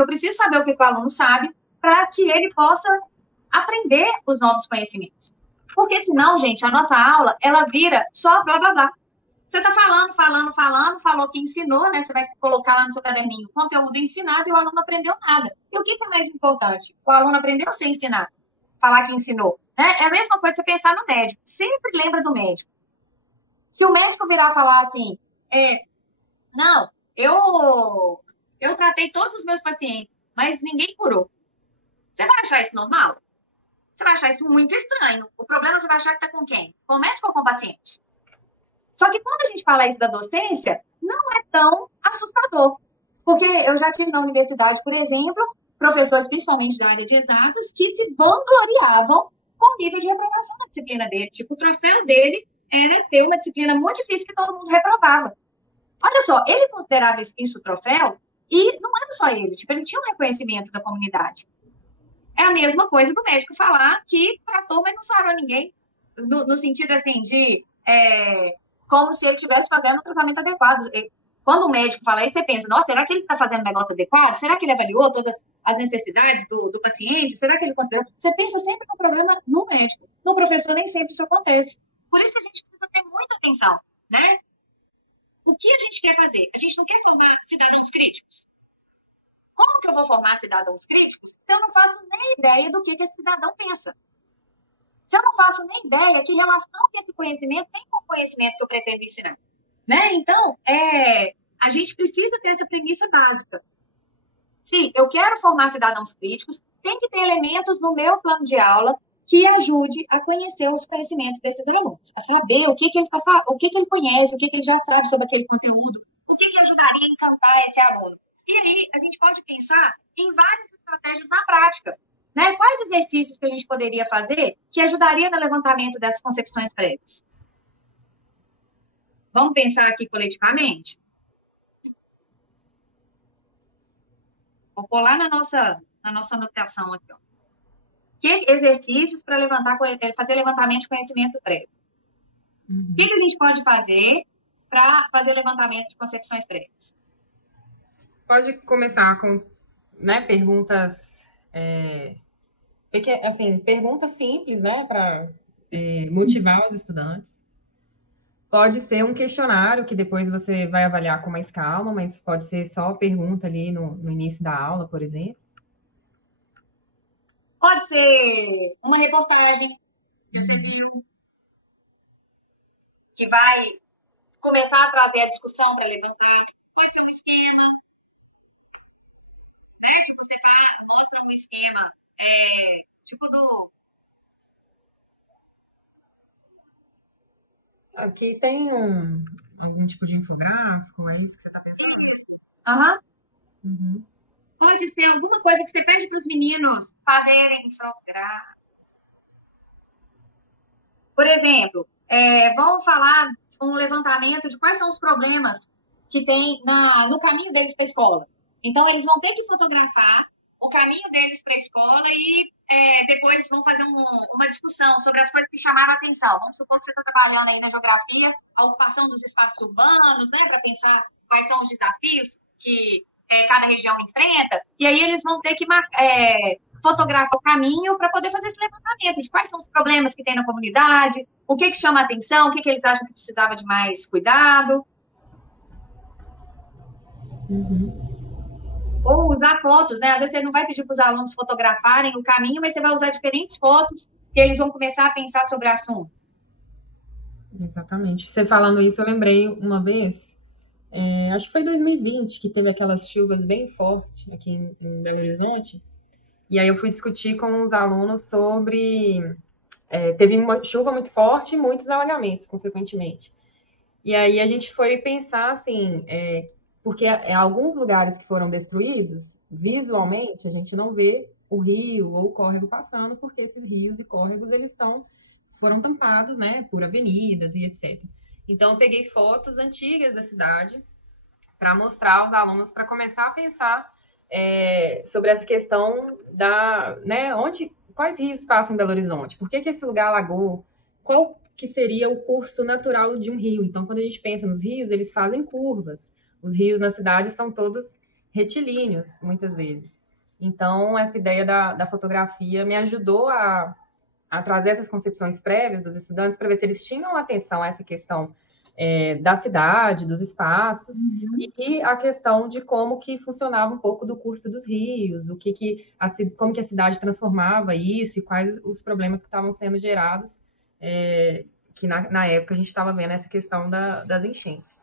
Eu preciso saber o que o aluno sabe para que ele possa aprender os novos conhecimentos. Porque senão, gente, a nossa aula, ela vira só blá, blá, blá. Você está falando, falou que ensinou, né? Você vai colocar lá no seu caderninho conteúdo ensinado e o aluno não aprendeu nada. E o que é mais importante? O aluno aprendeu sem ensinar, falar que ensinou. Né? É a mesma coisa você pensar no médico. Sempre lembra do médico. Se o médico virar falar assim, não, eu tratei todos os meus pacientes, mas ninguém curou. Você vai achar isso normal? Você vai achar isso muito estranho. O problema você vai achar que está com quem? Com o médico ou com o paciente? Só que quando a gente fala isso da docência, não é tão assustador. Porque eu já tive na universidade, por exemplo, professores, principalmente da área de exatas, que se vangloriavam com o nível de reprovação na disciplina dele. Tipo, o troféu dele era ter uma disciplina muito difícil que todo mundo reprovava. Olha só, ele considerava isso troféu e não era só ele. Tipo, ele tinha um reconhecimento da comunidade. É a mesma coisa do médico falar que tratou, mas não sarou ninguém. No sentido, assim, de como se ele estivesse fazendo um tratamento adequado. Quando o médico fala isso, você pensa, nossa, será que ele está fazendo um negócio adequado? Será que ele avaliou todas as necessidades do paciente? Será que ele considerou? Você pensa sempre no problema no médico. No professor, nem sempre isso acontece. Por isso que a gente precisa ter muita atenção, né? O que a gente quer fazer? A gente não quer formar cidadãos críticos. Como que eu vou formar cidadãos críticos se eu não faço nem ideia do que esse cidadão pensa? Se eu não faço nem ideia que relação que esse conhecimento tem com o conhecimento que eu pretendo ensinar. Né? Então, a gente precisa ter essa premissa básica. Se eu quero formar cidadãos críticos, tem que ter elementos no meu plano de aula que ajude a conhecer os conhecimentos desses alunos, a saber o que ele conhece, o que ele já sabe sobre aquele conteúdo, o que ajudaria a encantar esse aluno. E aí, a gente pode pensar em várias estratégias na prática. Né? Quais exercícios que a gente poderia fazer que ajudaria no levantamento dessas concepções prévias? Vamos pensar aqui coletivamente? Vou colar na nossa anotação aqui. Ó. Que exercícios para fazer levantamento de conhecimento prévio? O que a gente pode fazer para fazer levantamento de concepções prévias? Pode começar com perguntas, assim, perguntas simples, né, para motivar os estudantes. Pode ser um questionário que depois você vai avaliar com mais calma, mas pode ser só pergunta ali no início da aula, por exemplo. Pode ser uma reportagem que você viu, que vai começar a trazer a discussão para levantar. Pode ser um esquema, né? Tipo, você mostra um esquema, tipo do... Aqui tem algum tipo de infográfico, é isso que você está pensando? Aham. Pode ser alguma coisa que você pede para os meninos fazerem infográfico. Por exemplo, vamos falar um levantamento de quais são os problemas que tem no caminho deles para a escola. Então, eles vão ter que fotografar o caminho deles para a escola e depois vão fazer uma discussão sobre as coisas que chamaram a atenção. Vamos supor que você está trabalhando aí na geografia, a ocupação dos espaços urbanos, né, para pensar quais são os desafios que cada região enfrenta. E aí eles vão ter que fotografar o caminho para poder fazer esse levantamento de quais são os problemas que tem na comunidade, o que chama a atenção, o que eles acham que precisava de mais cuidado. Ou usar fotos, né? Às vezes você não vai pedir para os alunos fotografarem o caminho, mas você vai usar diferentes fotos que eles vão começar a pensar sobre o assunto. Exatamente. Você falando isso, eu lembrei uma vez, acho que foi 2020, que teve aquelas chuvas bem fortes aqui em Belo Horizonte. E aí eu fui discutir com os alunos sobre... teve uma chuva muito forte e muitos alagamentos, consequentemente. E aí a gente foi pensar assim, porque alguns lugares que foram destruídos, visualmente, a gente não vê o rio ou o córrego passando, porque esses rios e córregos, foram tampados, né, por avenidas e etc. Então, eu peguei fotos antigas da cidade para mostrar aos alunos, para começar a pensar sobre essa questão né, quais rios passam em Belo Horizonte, por que esse lugar alagou, qual que seria o curso natural de um rio. Então, quando a gente pensa nos rios, eles fazem curvas. Os rios na cidade são todos retilíneos, muitas vezes. Então, essa ideia da fotografia me ajudou a trazer essas concepções prévias dos estudantes para ver se eles tinham atenção a essa questão da cidade, dos espaços, e a questão de como que funcionava um pouco do curso dos rios, como que a cidade transformava isso e quais os problemas que estavam sendo gerados, que na época a gente estava vendo essa questão das enchentes.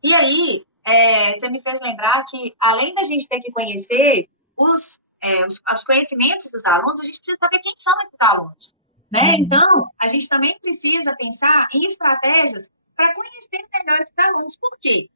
E aí, você me fez lembrar que, além da gente ter que conhecer os conhecimentos dos alunos, a gente precisa saber quem são esses alunos, né? Então, a gente também precisa pensar em estratégias para conhecer melhor esses alunos. Por quê?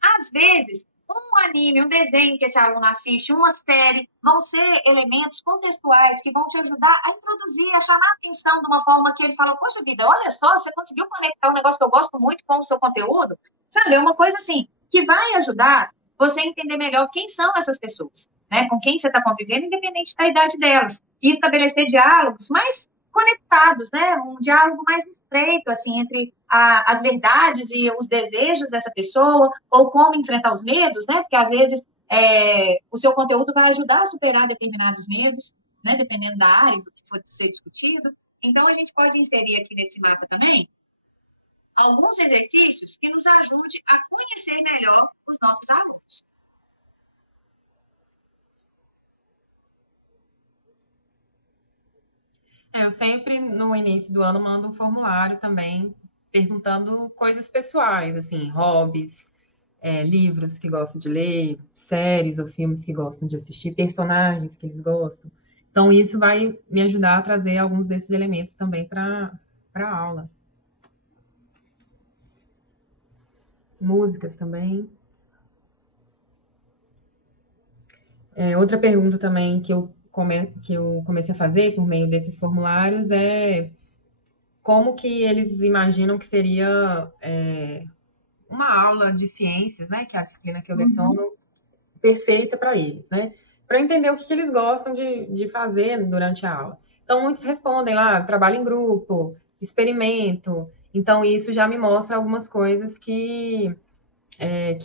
Às vezes, um anime, um desenho que esse aluno assiste, uma série, vão ser elementos contextuais que vão te ajudar a introduzir, a chamar a atenção de uma forma que ele fala, poxa vida, olha só, você conseguiu conectar um negócio que eu gosto muito com o seu conteúdo, sabe? É uma coisa assim, que vai ajudar você a entender melhor quem são essas pessoas, né? Com quem você está convivendo, independente da idade delas. E estabelecer diálogos mais conectados, né? Um diálogo mais estreito, assim, entre as verdades e os desejos dessa pessoa, ou como enfrentar os medos, né? Porque às vezes o seu conteúdo vai ajudar a superar determinados medos, né? Dependendo da área do que for ser discutido. Então, a gente pode inserir aqui nesse mapa também alguns exercícios que nos ajudem a conhecer melhor os nossos alunos. Eu sempre, no início do ano, mando um formulário também, perguntando coisas pessoais, assim, hobbies, livros que gostam de ler, séries ou filmes que gostam de assistir, personagens que eles gostam. Então, isso vai me ajudar a trazer alguns desses elementos também para a aula. Músicas também. Outra pergunta também que eu comecei a fazer por meio desses formulários é como que eles imaginam que seria uma aula de ciências, né, que é a disciplina que eu leciono, perfeita para eles, né? Para entender o que eles gostam de fazer durante a aula. Então, muitos respondem lá, trabalho em grupo, experimento. Então, isso já me mostra algumas coisas que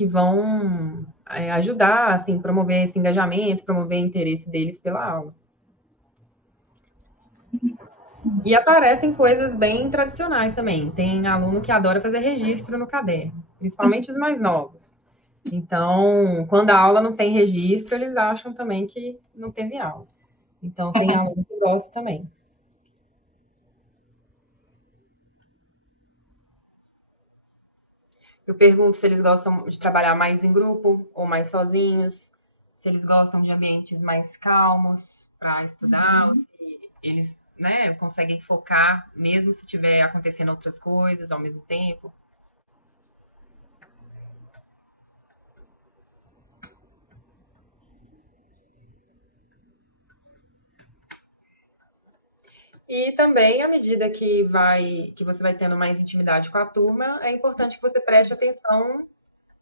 vão ajudar, assim, promover esse engajamento, promover o interesse deles pela aula. E aparecem coisas bem tradicionais também. Tem aluno que adora fazer registro no caderno, principalmente os mais novos. Então, quando a aula não tem registro, eles acham também que não teve aula. Então, tem aluno que gosta também. Eu pergunto se eles gostam de trabalhar mais em grupo ou mais sozinhos, se eles gostam de ambientes mais calmos para estudar, ou se eles, né, conseguem focar mesmo se tiver acontecendo outras coisas ao mesmo tempo. E também, à medida que você vai tendo mais intimidade com a turma, é importante que você preste atenção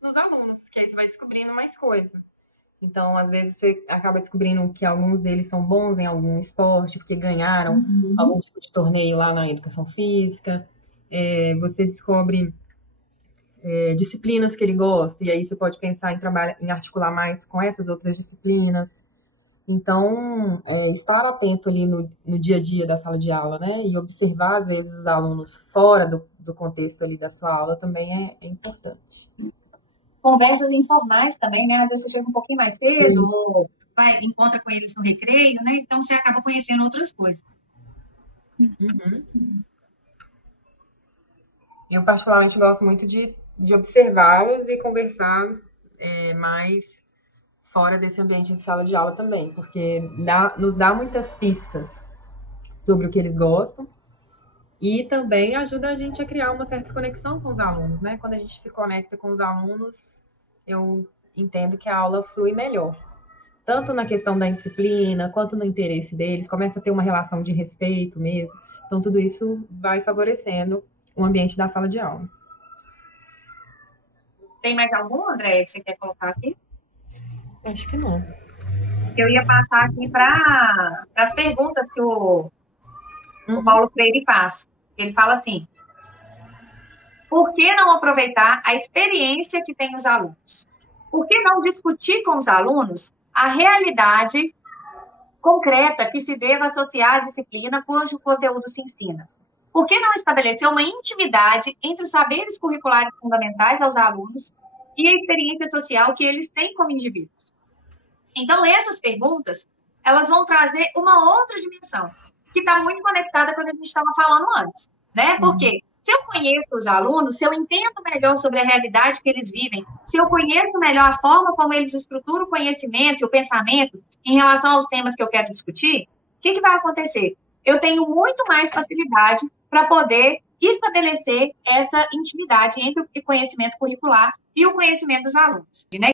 nos alunos, que aí você vai descobrindo mais coisa. Então, às vezes, você acaba descobrindo que alguns deles são bons em algum esporte, porque ganharam algum tipo de torneio lá na educação física. Você descobre disciplinas que ele gosta, e aí você pode pensar em articular mais com essas outras disciplinas. Então, estar atento ali no dia a dia da sala de aula, né? E observar, às vezes, os alunos fora do contexto ali da sua aula também é importante. Conversas informais também, né? Às vezes você chega um pouquinho mais cedo, ou encontra com eles no recreio, né? Então você acaba conhecendo outras coisas. Eu, particularmente, gosto muito de observá-los e conversar mais fora desse ambiente de sala de aula também, porque nos dá muitas pistas sobre o que eles gostam e também ajuda a gente a criar uma certa conexão com os alunos, né? Quando a gente se conecta com os alunos, eu entendo que a aula flui melhor. Tanto na questão da disciplina, quanto no interesse deles, começa a ter uma relação de respeito mesmo. Então, tudo isso vai favorecendo o ambiente da sala de aula. Tem mais algum, André, que você quer colocar aqui? Acho que não. Eu ia passar aqui para as perguntas que o Paulo Freire faz. Ele fala assim: por que não aproveitar a experiência que tem os alunos? por que não discutir com os alunos a realidade concreta que se deva associar à disciplina cujo conteúdo se ensina? Por que não estabelecer uma intimidade entre os saberes curriculares fundamentais aos alunos e a experiência social que eles têm como indivíduos? Então, essas perguntas, elas vão trazer uma outra dimensão, que está muito conectada com o que a gente estava falando antes, né? Porque se eu conheço os alunos, se eu entendo melhor sobre a realidade que eles vivem, se eu conheço melhor a forma como eles estruturam o conhecimento e o pensamento em relação aos temas que eu quero discutir, o que vai acontecer? Eu tenho muito mais facilidade para poder estabelecer essa intimidade entre o conhecimento curricular e o conhecimento dos alunos, né?